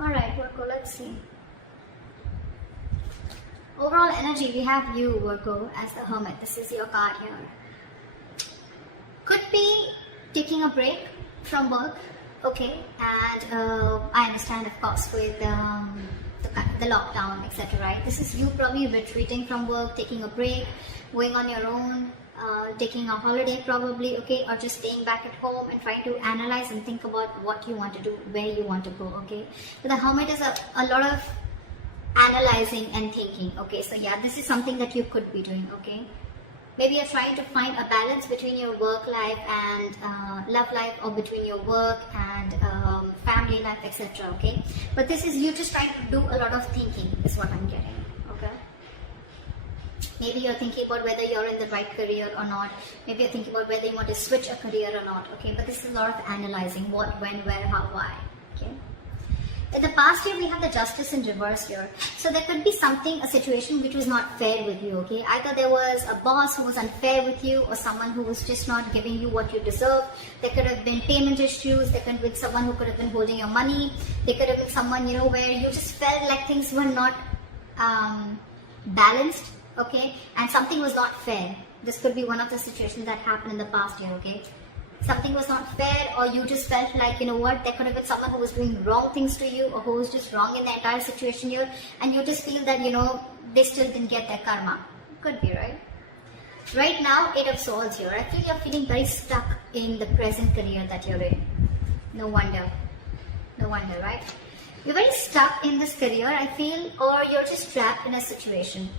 Alright, Virgo, let's see. Overall energy, we have you, Virgo, as the Hermit. This is your card here. Could be taking a break from work, okay, and I understand, of course, with the lockdown, etc., right? This is you probably retreating from work, taking a break, going on your own, taking a holiday probably, okay, or just staying back at home and trying to analyze and think about what you want to do, where you want to go, okay? But the Hermit is a lot of analyzing and thinking, okay? So yeah, this is something that you could be doing, okay? Maybe you're trying to find a balance between your work life and love life, or between your work and family life, etc., okay? But this is you just trying to do a lot of thinking is what I'm getting, okay? Maybe you're thinking about whether you're in the right career or not. Maybe you're thinking about whether you want to switch a career or not, okay? But this is a lot of analyzing: what, when, where, how, why, okay? In the past year, we have the Justice in reverse here. So there could be something, a situation which was not fair with you, okay? Either there was a boss who was unfair with you, or someone who was just not giving you what you deserve. There could have been payment issues. There could have been someone who could have been holding your money. There could have been someone, you know, where you just felt like things were not balanced, okay? And something was not fair. This could be one of the situations that happened in the past year, okay? Something was not fair, or you just felt like, you know what, there could have been someone who was doing wrong things to you, or who was just wrong in the entire situation here, and you just feel that, you know, they still didn't get their karma. Could be, right? Right now, 8 of Swords here. I feel you're feeling very stuck in the present career that you're in. No wonder. No wonder, right? You're very stuck in this career, I feel, or you're just trapped in a situation.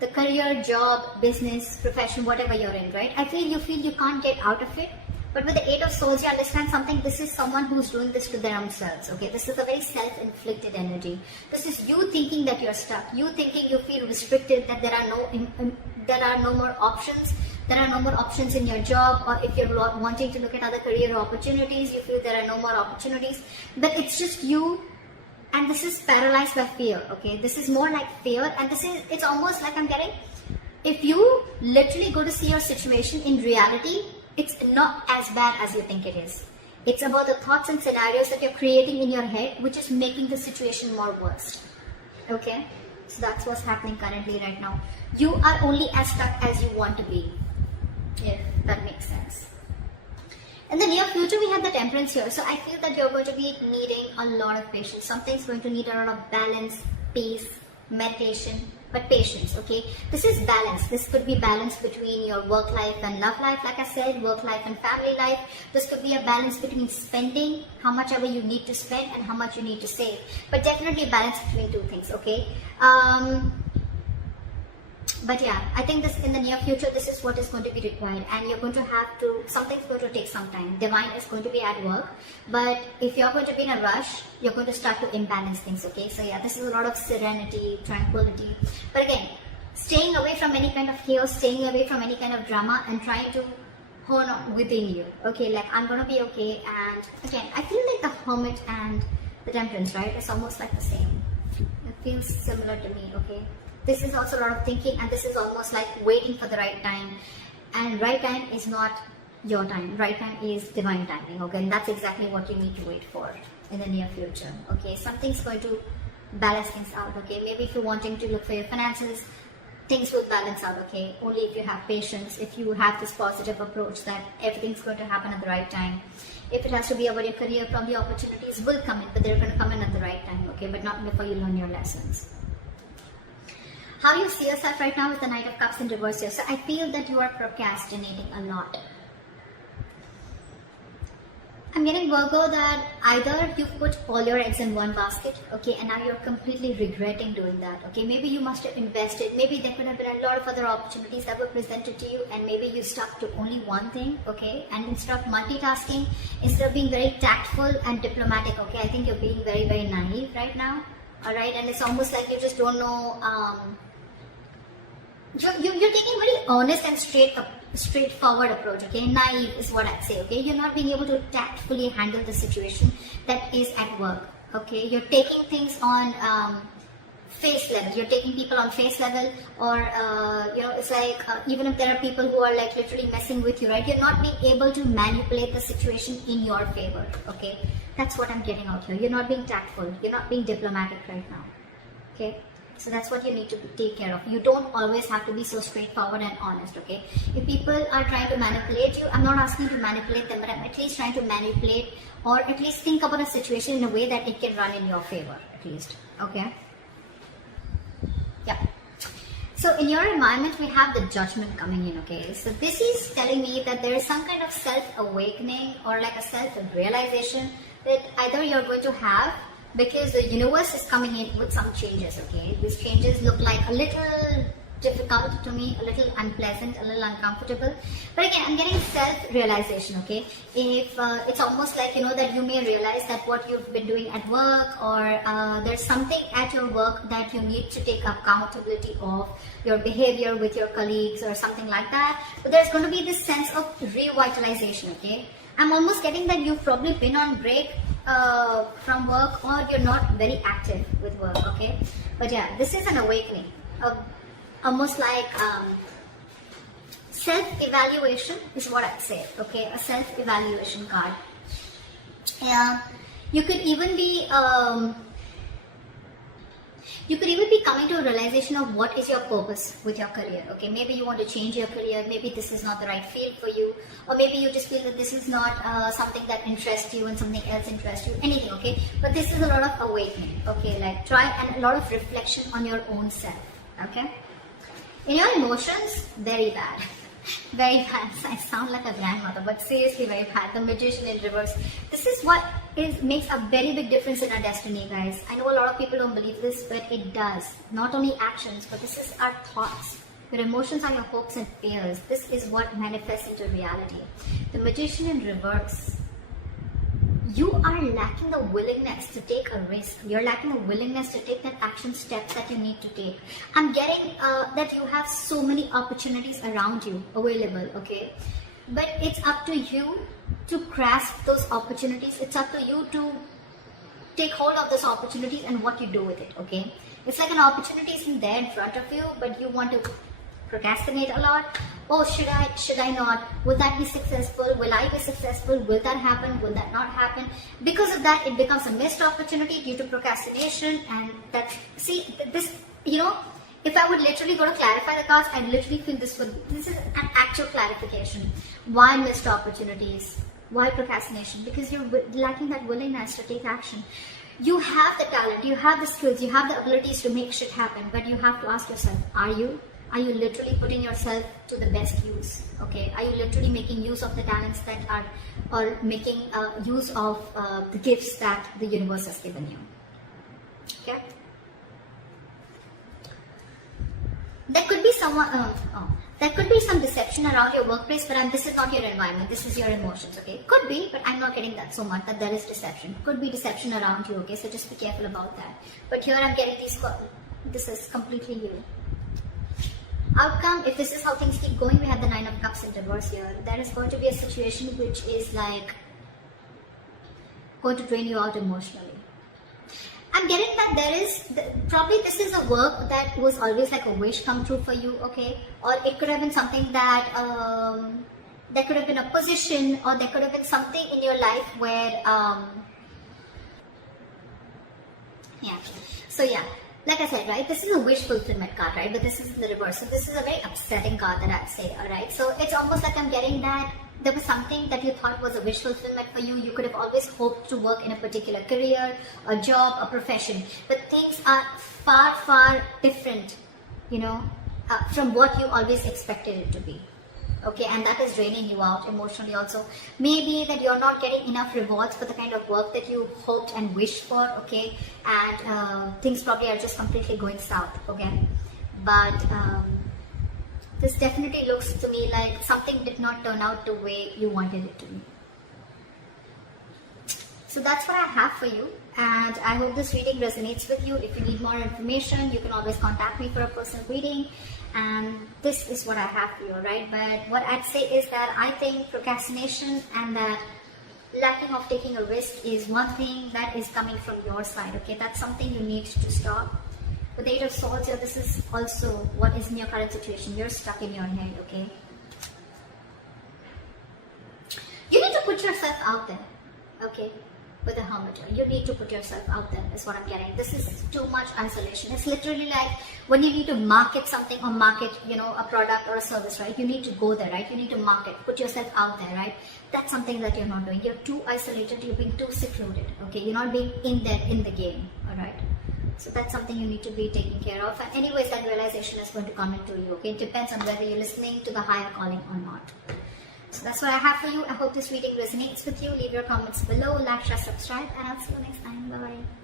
The career, job, business, profession, whatever you're in, right? I feel you can't get out of it. But with the 8 of Swords, you understand something. This is someone who's doing this to themselves, okay? This is a very self-inflicted energy. This is you thinking that you're stuck. You thinking you feel restricted, that there are no more options. There are no more options in your job, or if you're wanting to look at other career opportunities, you feel there are no more opportunities. But it's just you, and this is paralyzed by fear, okay? This is more like fear, and it's almost like I'm getting, if you literally go to see your situation in reality, it's not as bad as you think it is. It's about the thoughts and scenarios that you're creating in your head, which is making the situation more worse. Okay? So that's what's happening currently right now. You are only as stuck as you want to be. If that makes sense. In the near future, we have the Temperance here. So I feel that you're going to be needing a lot of patience. Something's going to need a lot of balance, peace, meditation, but patience, okay? This is balance. This could be balance between your work life and love life, like I said, work life and family life. This could be a balance between spending, how much ever you need to spend, and how much you need to save. But definitely balance between two things, okay? But yeah, I think this in the near future, this is what is going to be required, and you're going to have to, something's going to take some time. Divine is going to be at work, but if you're going to be in a rush, you're going to start to imbalance things, okay? So yeah, this is a lot of serenity, tranquility. But again, staying away from any kind of chaos, staying away from any kind of drama, and trying to hone on within you, okay? Like, I'm going to be okay. And again, I feel like the Hermit and the Temperance, right? It's almost like the same. It feels similar to me, okay? This is also a lot of thinking, and this is almost like waiting for the right time. And right time is not your time. Right time is divine timing, okay? And that's exactly what you need to wait for in the near future, okay? Something's going to balance things out, okay? Maybe if you're wanting to look for your finances, things will balance out, okay? Only if you have patience, if you have this positive approach that everything's going to happen at the right time. If it has to be about your career, probably opportunities will come in, but they're going to come in at the right time, okay? But not before you learn your lessons. How you see yourself right now with the Knight of Cups in reverse here. So I feel that you are procrastinating a lot. I'm getting, Virgo, that either you've put all your eggs in one basket, okay, and now you're completely regretting doing that, okay. Maybe you must have invested, maybe there could have been a lot of other opportunities that were presented to you, and maybe you stuck to only one thing, okay. And instead of multitasking, instead of being very tactful and diplomatic, okay, I think you're being very, very naive right now, alright. And it's almost like you just don't know, you're taking a very honest and straightforward approach, okay? Naive is what I'd say, okay? You're not being able to tactfully handle the situation that is at work, okay? You're taking things on face level. You're taking people on face level, or, you know, it's like, even if there are people who are like literally messing with you, right? You're not being able to manipulate the situation in your favor, okay? That's what I'm getting out here. You're not being tactful. You're not being diplomatic right now. Okay? So that's what you need to take care of. You don't always have to be so straightforward and honest, okay? If people are trying to manipulate you, I'm not asking you to manipulate them, but I'm at least trying to manipulate or at least think about a situation in a way that it can run in your favor, at least, okay? Yeah. So in your environment, we have the Judgment coming in, okay? So this is telling me that there is some kind of self-awakening or like a self-realization that either you're going to have, because the universe is coming in with some changes, okay? These changes look like a little difficult to me, a little unpleasant, a little uncomfortable. But again, I'm getting self-realization, okay? If it's almost like, that you may realize that what you've been doing at work, or there's something at your work that you need to take accountability of, your behavior with your colleagues or something like that. But there's going to be this sense of revitalization, okay? I'm almost getting that you've probably been on break from work, or you're not very active with work, okay? But yeah, this is an awakening, almost like self-evaluation is what I'd say, okay? A self-evaluation card. You could even be coming to a realization of what is your purpose with your career, okay? Maybe you want to change your career, maybe this is not the right field for you, or maybe you just feel that this is not something that interests you and something else interests you, anything, okay? But this is a lot of awakening, okay? Like and a lot of reflection on your own self, okay? In your emotions, very bad. Very bad. I sound like a grandmother, but seriously very bad. The Magician in reverse. This is what makes a very big difference in our destiny, guys. I know a lot of people don't believe this, but it does. Not only actions, but this is our thoughts. Your emotions are your hopes and fears. This is what manifests into reality. The Magician in reverse. You are lacking the willingness to take a risk. You're lacking the willingness to take that action steps that you need to take. I'm getting that you have so many opportunities around you available, okay? But it's up to you to grasp those opportunities. It's up to you to take hold of those opportunities and what you do with it, okay? It's like an opportunity is there in front of you, but you want to procrastinate a lot. Oh, should I not? Will that be successful? Will I be successful? Will that happen? Will that not happen? Because of that, it becomes a missed opportunity due to procrastination. And that's, see, this, if I would literally go to clarify the cards, I literally feel this is an actual clarification. Why missed opportunities? Why procrastination? Because you're lacking that willingness to take action. You have the talent, you have the skills, you have the abilities to make shit happen, but you have to ask yourself, are you literally putting yourself to the best use, okay? Are you literally making use of the talents that are, or making use of the gifts that the universe has given you, okay? There could be there could be some deception around your workplace, but this is not your environment, this is your emotions, okay? Could be, but I'm not getting that so much, that there is deception. Could be deception around you, okay? So just be careful about that. But here I'm getting this is completely you. Outcome, if this is how things keep going, we have the Nine of Cups in reverse here. There is going to be a situation which is like going to drain you out emotionally. I'm getting that there is, probably this is a work that was always like a wish come true for you, okay? Or it could have been something that, there could have been a position, or there could have been something in your life where, yeah. So yeah. Like I said, right, this is a wish fulfillment card, right? But this is in the reverse. So this is a very upsetting card that I'd say, alright? So it's almost like I'm getting that there was something that you thought was a wish fulfillment for you. You could have always hoped to work in a particular career, a job, a profession. But things are far, far different, from what you always expected it to be. Okay, and that is draining you out emotionally also. Maybe that you're not getting enough rewards for the kind of work that you hoped and wished for, okay? And things probably are just completely going south, okay? But this definitely looks to me like something did not turn out the way you wanted it to be. So that's what I have for you. And I hope this reading resonates with you. If you need more information, you can always contact me for a personal reading. And this is what I have for you, right? But what I'd say is that I think procrastination and that lacking of taking a risk is one thing that is coming from your side, okay? That's something you need to stop. With the Eight of Swords here, this is also what is in your current situation. You're stuck in your head, okay? You need to put yourself out there, okay? with the Hermit. You need to put yourself out there, is what I'm getting. This is too much isolation. It's literally like when you need to market something or market, a product or a service, right? You need to go there, right? You need to market, put yourself out there, right? That's something that you're not doing. You're too isolated, you're being too secluded, okay? You're not being in there in the game, all right? So that's something you need to be taking care of. And anyways, that realization is going to come into you, okay? It depends on whether you're listening to the higher calling or not. So that's what I have for you. I hope this reading resonates with you. Leave your comments below, like, share, subscribe, and I'll see you next time. Bye-bye.